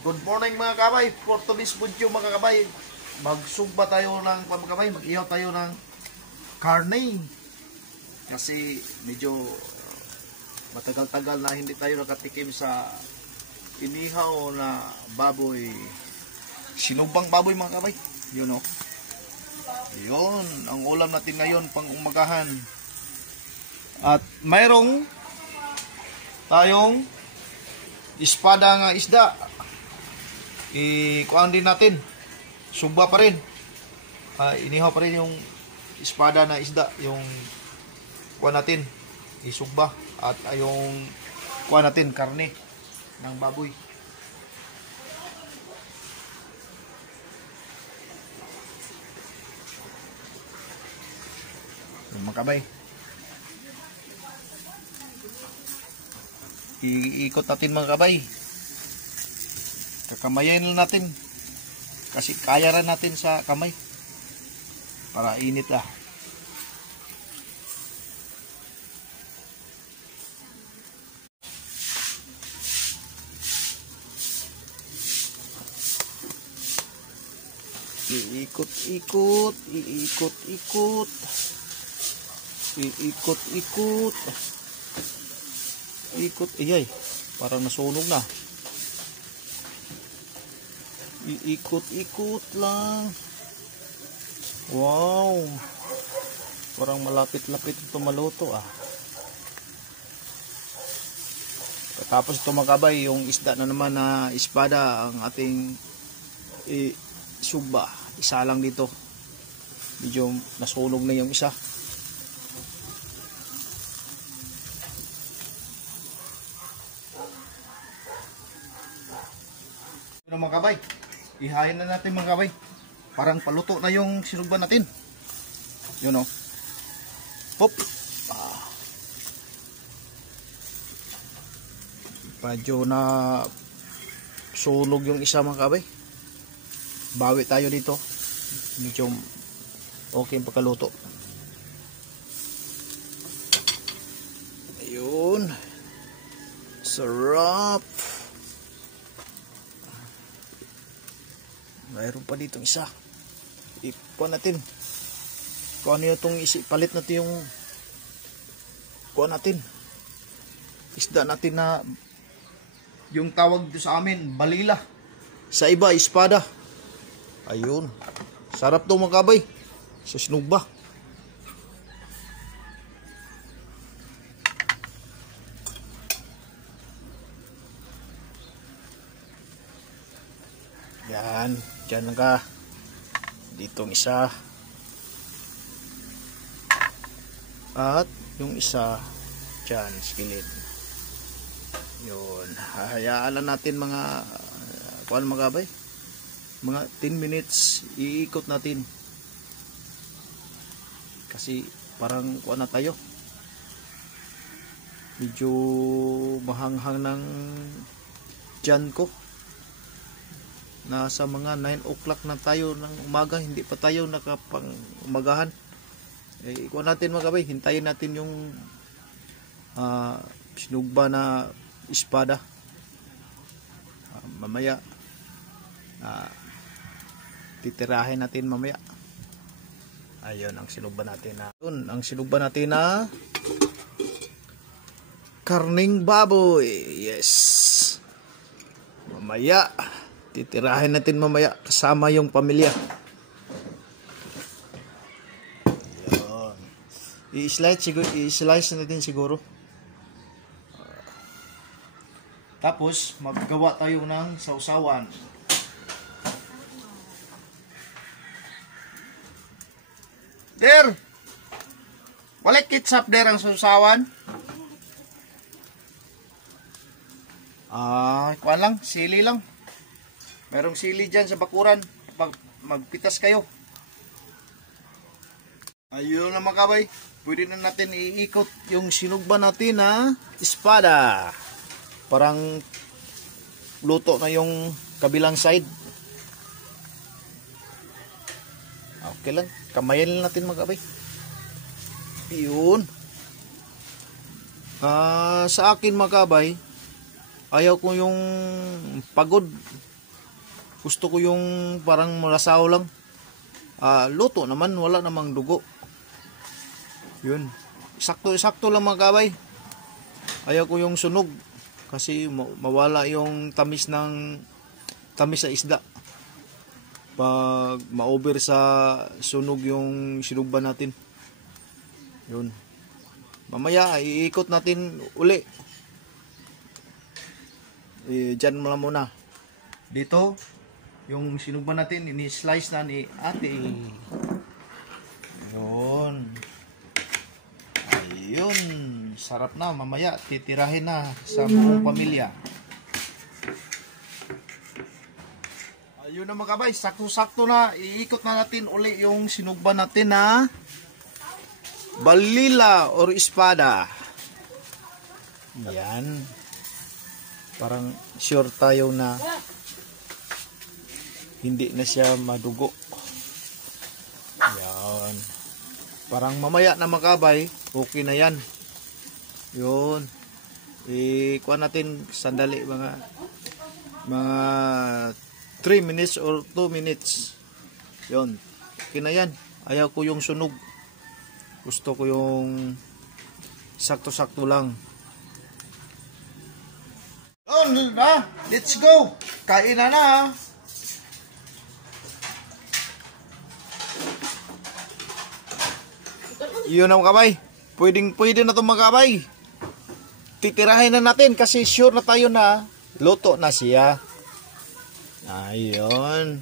Good morning mga kabay. For today's video mga kabay, magsugba tayo ng mga kabay, mag-ihaw tayo ng karne. Kasi medyo matagal-tagal na hindi tayo nakatikim sa inihaw na baboy. Sinugbang baboy mga kabay. Yun o. Yun, ang ulam natin ngayon pang umagahan. At mayroong tayong espada nga isda. Kuhaan din natin, sugba pa rin, inihaw pa rin yung espada na isda, yung kuhaan natin isugba, at yung kuhaan natin karne ng baboy. Yung mga kabay, iikot natin mga kabay. Kakamayin lang natin kasi kaya rin natin sa kamay para init lah. Iikot-ikot, iikot-ikot, iikot-ikot, ikot. Iyay, parang nasunog na. Iikot-ikot lang. Wow, parang malapit-lapit ito maluto ah. Tapos ito mga kabay, yung isda na naman na espada ang ating sugba. Isa lang dito, medyo nasunog na yung isa. Ito mga kabay, ihayin na natin mga kabay. Parang paluto na yung sinugba natin. Yun o. Pop. Medyo na sunog yung isa mga kabay. Bawi tayo dito. Medyo okay yung pagkaluto. Ayun. Sarap. Mayroon pa dito isa. Ipuan natin. Kung ano itong palit natin yung kuha natin. Isda natin na yung tawag dito sa amin, balila. Sa iba, espada. Ayun. Sarap to mga kabay. Sa sinugba. Yan. Diyan lang ka. Ditong isa. At yung isa diyan, skillet. Yun. Hahayaan lang natin mga kuan mga kabay. Mga 10 minutes iikot natin. Kasi parang kuan na tayo. Medyo mahanghang ng tiyan ko. Nasa mga 9 o'clock na tayo ng umaga, hindi pa tayo nakapang umagahan. Kuha natin mga kabay, hintayin natin yung sinugba na espada. Mamaya titirahin natin mamaya. Ayun ang sinugba natin na. Yun ang sinugba natin na karning baboy. Yes. Mamaya titirahin natin mamaya kasama yung pamilya. Ayan. I-slice natin siguro. Tapos maggawa tayo ng sausawan. Der! Wala ketchup der ang sausawan. Kuha lang, sili lang. Merong sili dyan sa bakuran pag magpitas kayo. Ayun na mga kabay. Pwede na natin iikot yung sinugba natin na espada. Parang luto na yung kabilang side. Okay lang. Kamayan lang natin mga kabay. Yun. Sa akin mga kabay, ayaw ko yung pagod Gusto ko yung parang marasaw lang. Luto naman, wala namang dugo. Yun. Sakto lang mga kabay. Ayaw ko yung sunog kasi mawala yung tamis sa isda. Pag ma-over sa sunog yung sinugba natin. Yun. Mamaya iikot natin uli. Diyan mo lang muna. Dito yung sinugba natin ini-slice na ni ate. Yun. Ayun. Sarap na. Mamaya titirahin na sa buong pamilya. Ayun na mga kabay. Sakto-sakto na. Iikot na natin uli yung sinugba natin na balila or espada. Yan. Parang sure tayo na hindi na siya madugo. Yan. Parang mamaya na makabay, okay na yan. Yun. Kuha natin sandali mga 3 minutes or 2 minutes. Yun. Okay na yan. Ayaw ko yung sunog. Gusto ko yung sakto-sakto lang. Oh, na. Let's go. Kain na. Yun na mga kabay. Pwede na itong mga kabay. Titirahin na natin kasi sure na tayo na luto na siya. Ayun.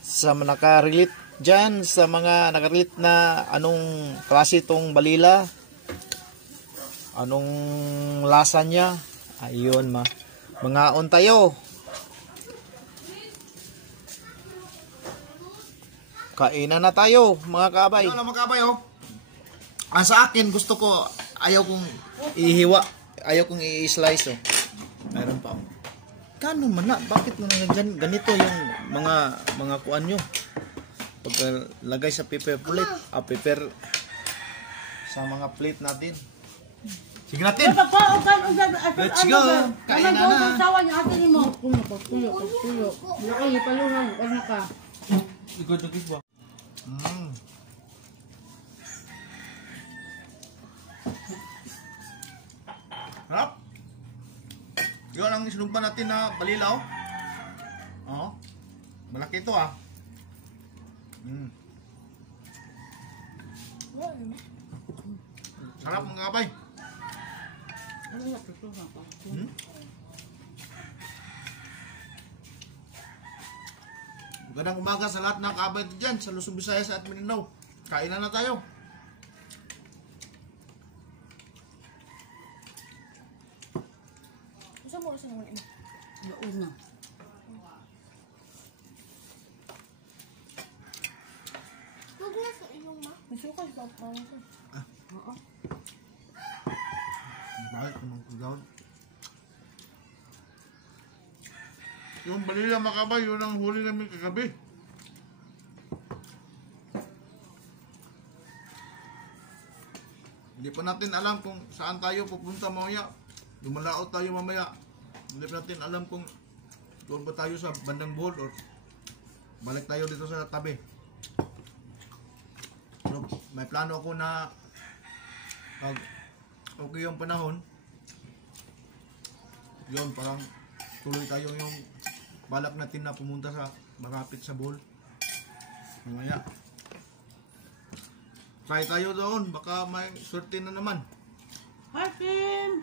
Sa mga nakarelate dyan, sa mga nakarelate na anong klase itong balila, anong lasa niya, ayun mga on tayo. Kainan na tayo mga kabay. Ano mga kabay oh? Sa akin gusto ko, ayaw kong ihiwa, ayaw kong i-slice oh. Mayroon pa oh. Kano man na, bakit mo nang ganito yung mga kuan nyo? Paglagay sa paper plate, paper sa mga plate natin. Sige natin. Let's go. Kain na. Igod-igod ba? Harap. Yun ang sinumpa natin na balilaw. Oh. Malaki ito ah. Sarap mga kabay. Magandang umaga sa lahat ng kabay dyan sa Luzon, Visayas at Mindanao. Kainan na tayo. Gusto mo kasi naman Una. Huwag na sa iyong ma. Masukal ba pa ako? Oo. Bakit naman kagawad? Yung balila makabay, yun ang huli namin kagabi. Hindi pa natin alam kung saan tayo pupunta mamaya. Lumalaot tayo mamaya. Hindi pa natin alam kung doon ba tayo sa bandang Bohol or balik tayo dito sa tabi. So, may plano ako na pag okay yung panahon, yun parang tuloy tayo yung balak natin na pumunta sa makapit sa Bohol. Mamaya try tayo doon, baka may swerte na naman. Hi, Tim!